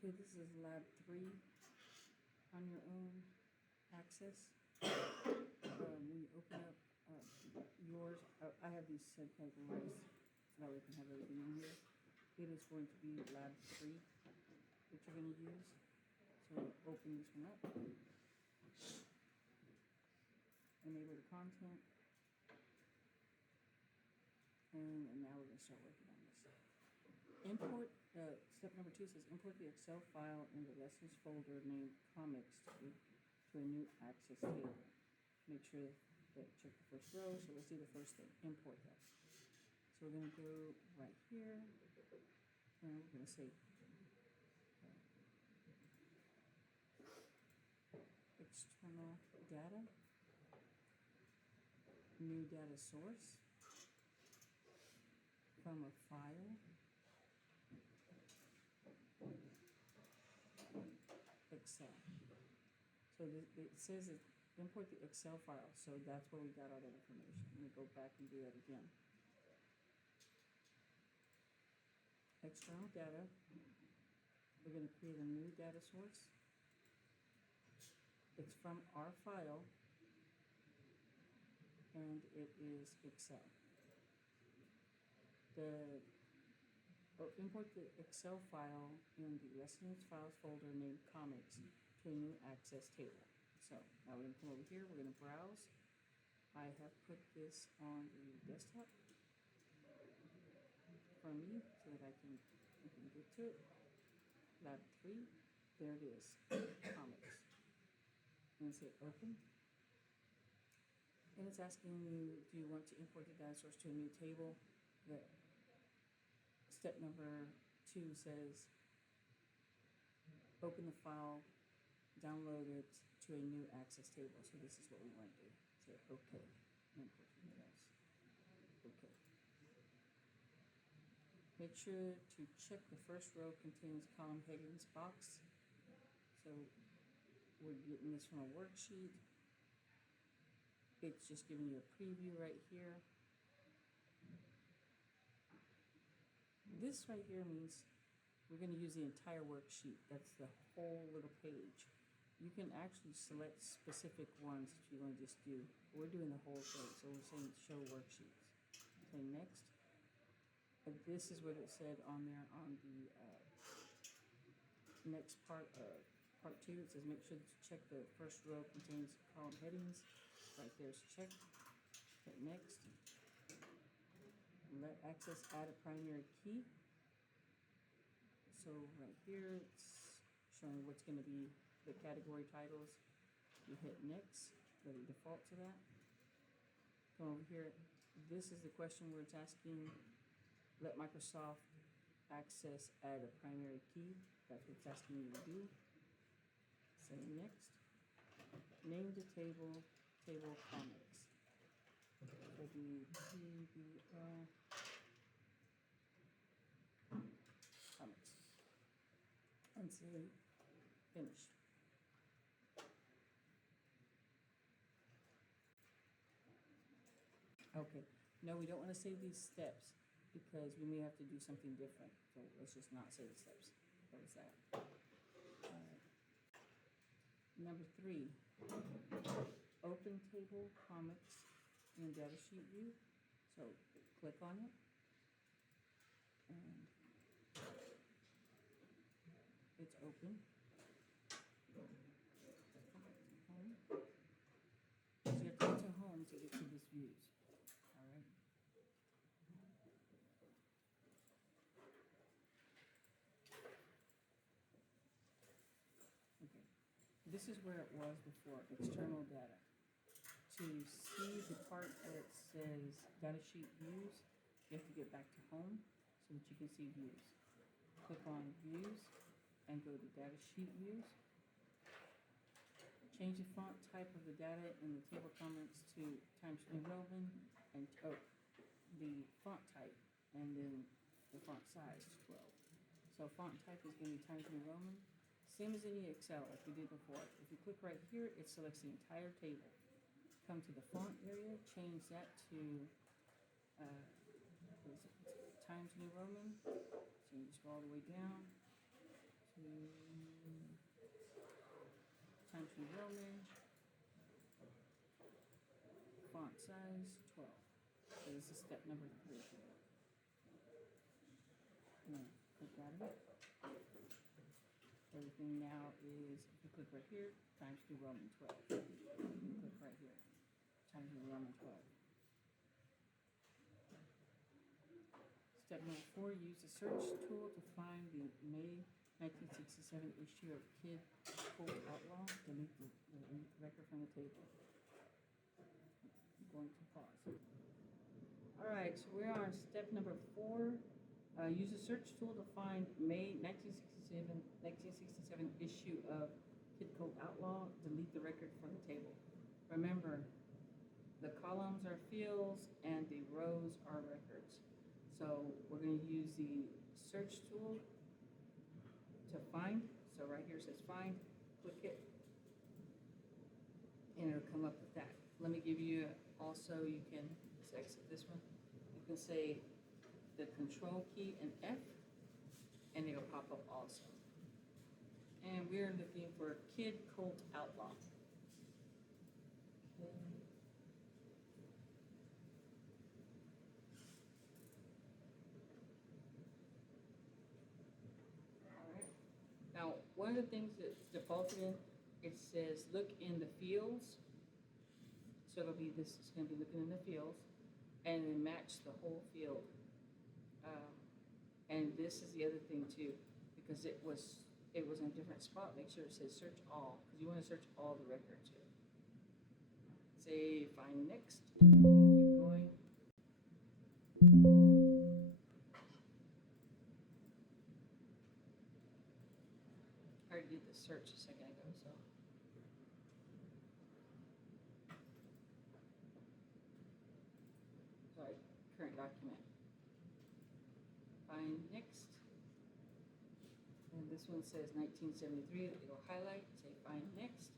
Okay, this is lab 3 on your own access. When you open up yours, I have these set categorized so that we can have everything in here. It is going to be lab 3 that you're going to use. So open this one up, enable the content, and now we're going to start working on this. Import, step number 2 says import the Excel file in the lessons folder named comics to a new access table. Make sure that check the first row. So let's do the first thing, import that. So we're going to go right here and we're going to say external data, new data source from a file, Excel. So it says it import the Excel file, so that's where we got all that information. Let me go back and do that again. External data, we're going to create a new data source. It's from our file, and it is Excel. Import the Excel file in the lessons files folder named comics to a new access table. So now we're going to come over here, we're going to browse. I have put this on the desktop for me so that I can get to it. Lab 3, there it is, comics. I'm going to say open. And it's asking you, do you want to import the data source to a new table? Step number 2 says open the file, download it to a new access table. So this is what we want to do. Say okay. Import else. Okay. Make sure to check the first row contains column headings box. So we're getting this from a worksheet. It's just giving you a preview right here. This right here means we're going to use the entire worksheet. That's the whole little page. You can actually select specific ones if you want to just do. We're doing the whole thing, so we're saying show worksheets. Okay, next. And this is what it said on there on the next part, part 2. It says make sure to check the first row contains column headings. Right there is checked. Hit next. Let access add a primary key. So right here it's showing what's going to be the category titles. You hit next, let it default to that. Come over here. This is the question where it's asking let Microsoft Access add a primary key. That's what it's asking you to do. Say next. Name the table comics. WTBL comics. And say finish. Okay, no, we don't want to save these steps because we may have to do something different. So let's just not save the steps. What was that? Number 3, open table comics in data sheet view. So click on it and it's open. Home. So you have to go to home to get to this views. All right. Okay. This is where it was before, external data. To see the part where it says data sheet views, you have to get back to home so that you can see views. Click on views and go to data sheet views. Change the font type of the data in the table comments to Times New Roman and the font type and then the font size is 12. So font type is going to be Times New Roman. Same as any Excel like we did before. If you click right here, it selects the entire table. Come to the font area, change that to Times New Roman. So you just go all the way down to New Roman, font size 12. So this is step number 3. Click out of it. Everything now is, if you click right here, Times New Roman 12. You click right here, Times New Roman 12. Step number 4, use the search tool to find the May 1967 issue of Kid Colt Outlaw. Delete the record from the table. I'm going to pause. All right, so we're on step number 4. Use the search tool to find May 1967 issue of Kid Colt Outlaw. Delete the record from the table. Remember, the columns are fields and the rows are records. So we're going to use the search tool to find. So right here it says find, click it, and it'll come up with that. Let me give you also, you can, let's exit this one. You can say the control key and F, and it'll pop up also. And we're looking for Kid Colt Outlaw. Okay. Now, one of the things that's defaulted in, it says look in the fields. So it'll be this, it's going to be looking in the fields, and then match the whole field. And this is the other thing too, because it was in a different spot. Make sure it says search all, because you want to search all the records here. Say find next, and keep going. I already did the search a second ago, so. Sorry, current document. Find next. And this one says 1973, it'll highlight, say find next.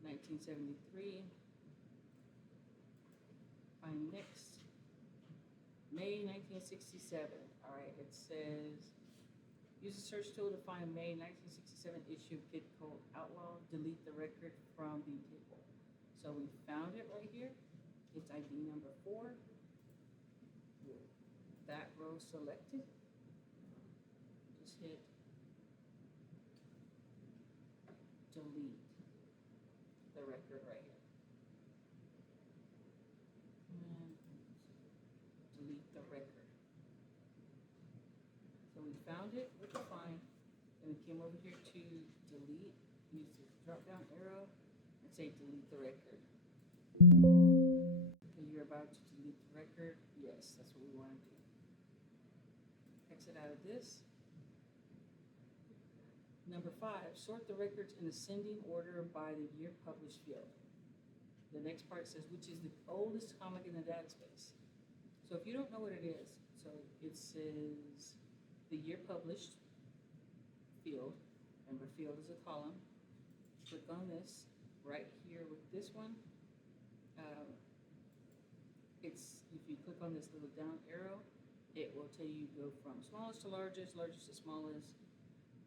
1973. Find next. May 1967. All right, it says use the search tool to find May 1967 issue of Kid Colt Outlaw. Delete the record from the table. So we found it right here. It's ID number 4. That row selected. Just hit delete the record right here. And delete the record. So we found it with the find, and we came over here to delete. Use the drop down arrow and say delete the record. Okay, you're about to delete the record. Yes, that's what we want to do. Exit out of this. Number 5, sort the records in ascending order by the year published field. The next part says which is the oldest comic in the data space. So if you don't know what it is, so it says the year published field. Remember, field is a column. Click on this right here with this one. If you click on this little down arrow, it will tell you go from smallest to largest, largest to smallest.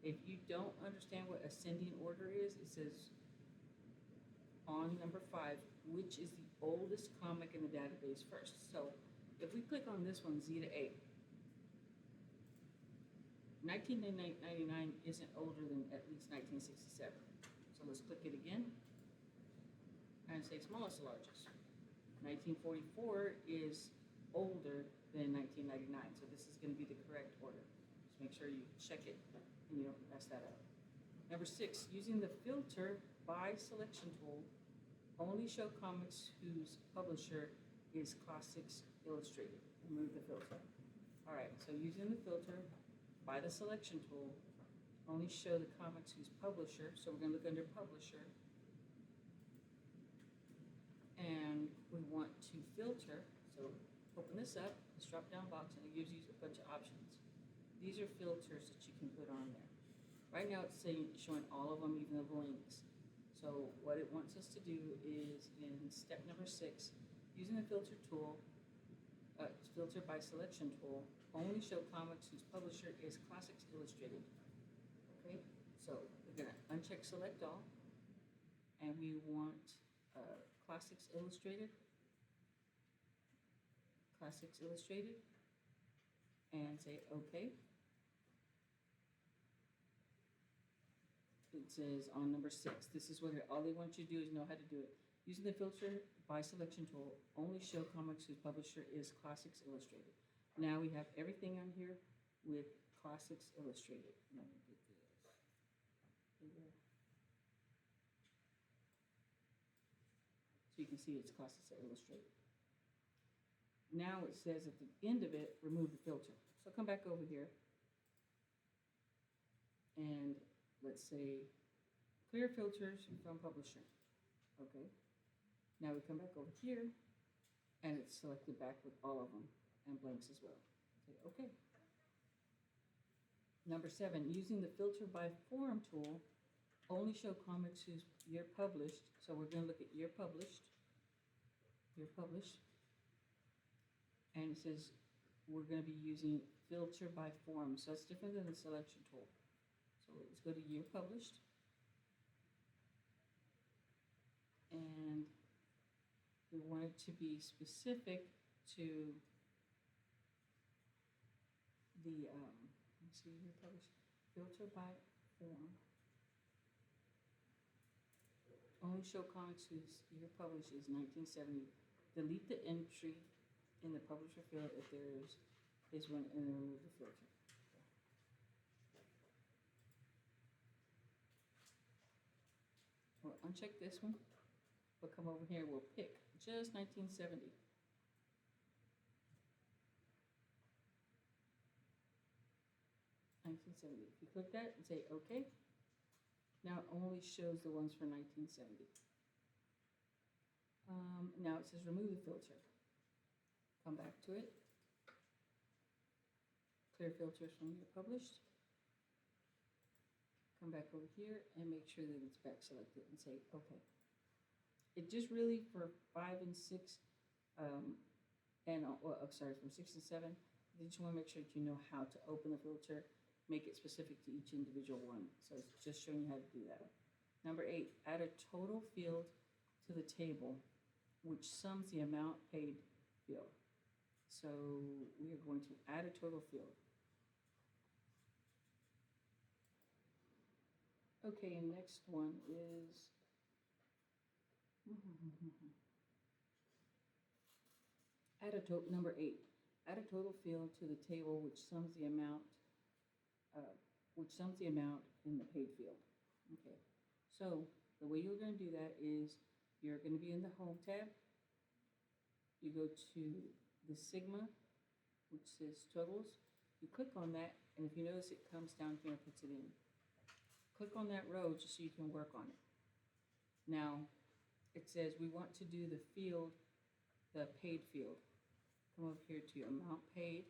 If you don't understand what ascending order is, it says on number 5, which is the oldest comic in the database first. So if we click on this one, Z to A, 1999 isn't older than at least 1967. So let's click it again and say smallest to largest. 1944 is older than 1999, so this is going to be the correct order. Just make sure you check it and you don't mess that up. Number 6, using the filter by selection tool, only show comics whose publisher is Classics Illustrated. Remove the filter. All right, so using the filter by the selection tool, only show the comics whose publisher, so we're going to look under publisher, and we want to filter, so open this up, this drop down box, and it gives you a bunch of options. These are filters that you can put on there. Right now it's showing all of them, even the blanks. So what it wants us to do is in step number 6, using the filter tool, filter by selection tool, only show comics whose publisher is Classics Illustrated. Okay, so we're gonna uncheck select all. and we want Classics Illustrated. Classics Illustrated, and say OK. It says on number 6, this is where all they want you to do is know how to do it. Using the filter by selection tool, only show comics whose publisher is Classics Illustrated. Now we have everything on here with Classics Illustrated. Let me get this. Here. So you can see it's Classics Illustrated. Now it says at the end of it, remove the filter. So come back over here and let's say clear filters from publisher. Okay. Now we come back over here and it's selected back with all of them and blanks as well. Say okay. Number 7, using the filter by form tool, only show comics whose year published. So we're going to look at year published. Year published. And it says we're going to be using filter by form. So that's different than the selection tool. So let's go to year published. And we want it to be specific to the, let's see, year published, filter by form. Only show comics whose year published is 1970. Delete the entry in the publisher field if there is one, and then remove the filter. We'll uncheck this one. We'll come over here, we'll pick just 1970. If you click that and say OK, now it only shows the ones for 1970. Now it says remove the filter. Come back to it. Clear filters from your published. Come back over here and make sure that it's back selected and say OK. It just really for 5 and 6, and sorry, from 6 and 7, you just want to make sure that you know how to open the filter, make it specific to each individual one. So it's just showing you how to do that. Number 8, add a total field to the table, which sums the amount paid field. So we are going to add a total field. Okay, and next one is number 8. Add a total field to the table which sums the amount in the paid field. Okay, so the way you're going to do that is you're going to be in the Home tab. You go to the Sigma, which says totals. You click on that, and if you notice, it comes down here and puts it in. Click on that row just so you can work on it. Now, it says we want to do the field, the paid field. Come over here to amount paid,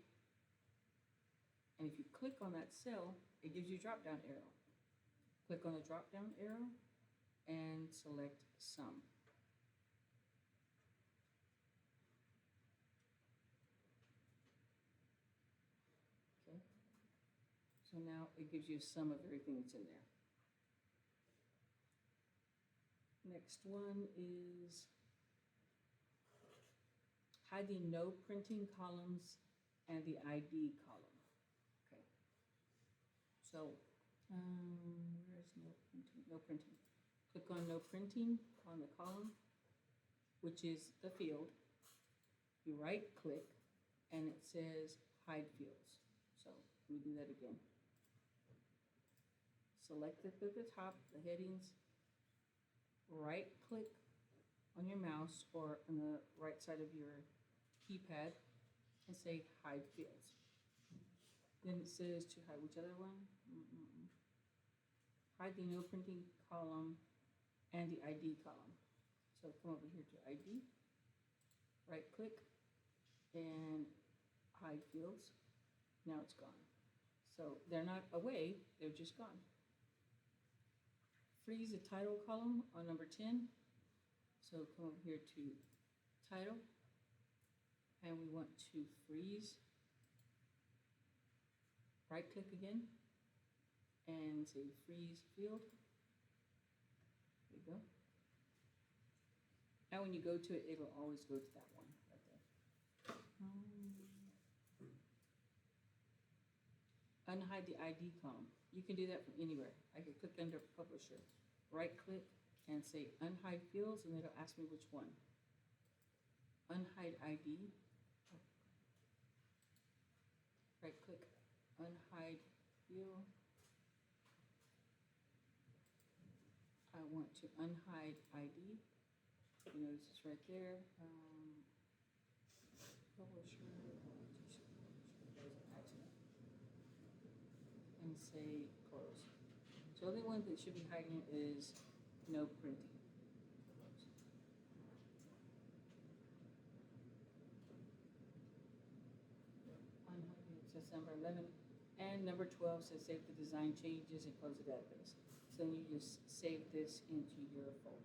and if you click on that cell, it gives you a drop-down arrow. Click on the drop-down arrow and select sum. So now it gives you a sum of everything that's in there. Next one is hide the no printing columns and the ID column. Okay. So, where's no printing? No printing. Click on no printing on the column, which is the field. You right click and it says hide fields. So let me do that again. Select it at the top, the headings, right click on your mouse or on the right side of your keypad and say hide fields. Then it says to hide which other one? Hide the no printing column and the ID column. So come over here to ID, right click and hide fields. Now it's gone. So they're not away, they're just gone. Freeze the title column on number 10. So come over here to title, and we want to freeze. Right click again and say freeze field. There you go. And when you go to it, it'll always go to that one right there. Unhide the ID column. You can do that from anywhere. I could click under publisher, right click and say unhide fields, and it'll ask me which one. Unhide ID. Right click, unhide field. I want to unhide ID. You notice it's right there. Publisher, and say close. So the only one that should be hiding is no printing. Unhide, it says number 11. And number 12 says save the design changes and close the database. So then you just save this into your folder.